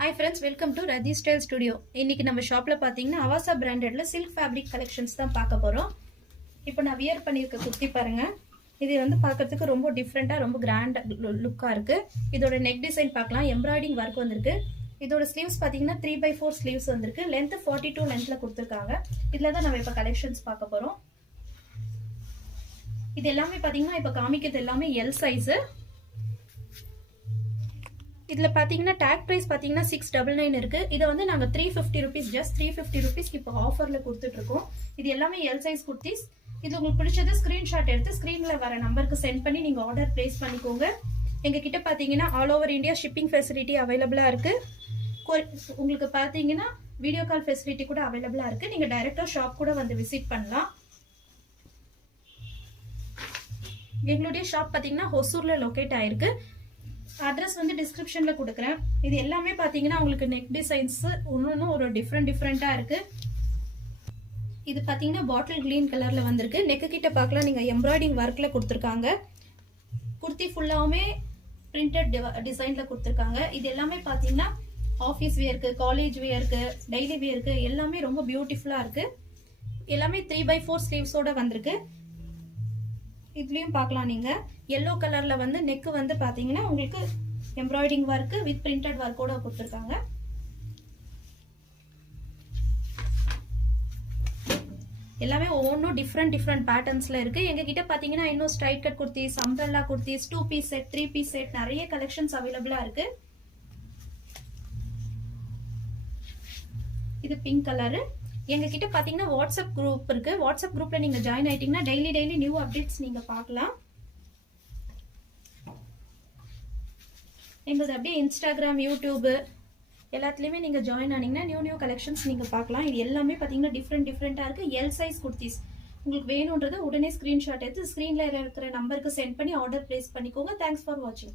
Hi friends, welcome to Radhi Style Studio. இன்னைக்கு நம்ம ஷாப்ல பாத்தீங்கன்னா அவாசா பிராண்டட்ல சில்க் ஃபேப்ரிக் கலெக்ஷன்ஸ் தான் பார்க்க போறோம். இப்போ நான் வியர் பண்ணிருக்க குர்த்தி பாருங்க. இது வந்து பார்க்கிறதுக்கு ரொம்ப டிஃபரெண்டா ரொம்ப கிராண்ட் லுக்கா இருக்கு. இதோட நெக் டிசைன் பார்க்கலாம். எம்ப்ராய்டிங் வர்க் வந்திருக்கு. இதோட ஸ்லீவ்ஸ் பாத்தீங்கன்னா 3/4 ஸ்லீவ்ஸ் வந்திருக்கு. லென்த் 42 லென்த்ல கொடுத்திருக்காங்க. இதுல தான் நம்ம இப்ப கலெக்ஷன்ஸ் பார்க்க போறோம். இது எல்லாமே பாத்தீங்கன்னா இப்ப காமிக்கிறது எல்லாமே எல் சைஸ். இதுல பாத்தீங்கன்னா டாக் பிரைஸ் பாத்தீங்கன்னா 699 இருக்கு. இத வந்து நாங்க 350 ரூபீஸ் ஜஸ்ட் 350 ரூபீஸ் இப்போ ஆஃபர்ல கொடுத்துட்டு இருக்கோம். இது எல்லாமே எல் சைஸ் குர்த்திஸ். இது உங்களுக்கு பிடிச்சது ஸ்கிரீன்ஷாட் எடுத்து ஸ்கிரீன்ல வர நம்பருக்கு சென்ட் பண்ணி நீங்க ஆர்டர் பிளேஸ் பண்ணிக்கோங்க. எங்க கிட்ட பாத்தீங்கன்னா all over India shipping facility அவைலபிளா இருக்கு. உங்களுக்கு பாத்தீங்கன்னா வீடியோ கால் ஃபெசிலிட்டி கூட அவைலபிளா இருக்கு. நீங்க டைரக்டா ஷாப் கூட வந்து விசிட் பண்ணலாம். எங்களுடைய ஷாப் பாத்தீங்கன்னா ஹொசூர்ல லொகேட் ஆயிருக்கு. அட்ரஸ் வந்து டிஸ்கிரிப்ஷன்ல கொடுக்குறேன். இது எல்லாமே பாத்தீங்கன்னா உங்களுக்கு நெக் டிசைன்ஸ் ஒன்னொன்னு ஒரு டிஃப்ரெண்டா இருக்கு. இது பாத்தீங்கன்னா பாட்டில் கிரீன் கலர்ல வந்திருக்கு. நெக்கு கிட்ட பார்க்கலாம், நீங்க எம்ப்ராய்டிங் ஒர்க்ல கொடுத்துருக்காங்க. குர்த்தி ஃபுல்லாவுமே பிரிண்டட் டிசைன்ல கொடுத்துருக்காங்க. இது எல்லாமே பாத்தீங்கன்னா ஆஃபீஸ் வியருக்கு, காலேஜ் வியருக்கு, டெய்லி வியருக்கு எல்லாமே ரொம்ப பியூட்டிஃபுல்லா இருக்கு. எல்லாமே 3/4 ஸ்லீவ்ஸோட வந்திருக்கு. இதுலயும் பார்க்கலாம், நீங்க yellow கலர்ல வந்து நெக் வந்து பாத்தீங்கன்னா உங்களுக்கு எம்ப்ராய்டிங் ஒர்க் வித் பிரிண்டட் ஒர்க்கோட கொடுத்திருக்காங்க. எல்லாமே ஒவ்வொன்றும் டிஃப்ரெண்ட் பேட்டர்ன்ஸ்ல இருக்கு. எங்க கிட்ட பாத்தீங்கன்னா இன்னும் straight cut kurtis, umbrella kurtis, 2 piece set, 3 piece set நிறைய கலெக்ஷன்ஸ் அவைலபிளா இருக்கு. இது பிங்க் கலரு. எங்க கிட்ட பாத்தீங்கன்னா வாட்ஸ்அப் குரூப் இருக்கு. வாட்ஸ்அப் குரூப்ல நீங்க ஜாயின் ஆயிட்டீங்கன்னா டெய்லி நியூ அப்டேட்ஸ் நீங்க பார்க்கலாம். எங்களது அப்படியே இன்ஸ்டாகிராம், யூடியூப் எல்லாத்துலயுமே நீங்க ஜாயின் ஆனீங்கன்னா நியூ கலெக்ஷன்ஸ் நீங்க பார்க்கலாம். இது எல்லாமே பாத்தீங்கன்னா டிஃப்ரெண்டா இருக்கு. எல் சைஸ் குர்த்திஸ் உங்களுக்கு வேணும்ன்றது உடனே ஸ்கிரீன்ஷாட் எடுத்து ஸ்கிரீன்ல இருக்கிற நம்பருக்கு சென்ட் பண்ணி ஆர்டர் பிளேஸ் பண்ணிக்கோங்க. தேங்க்ஸ் ஃபார் வாட்சிங்.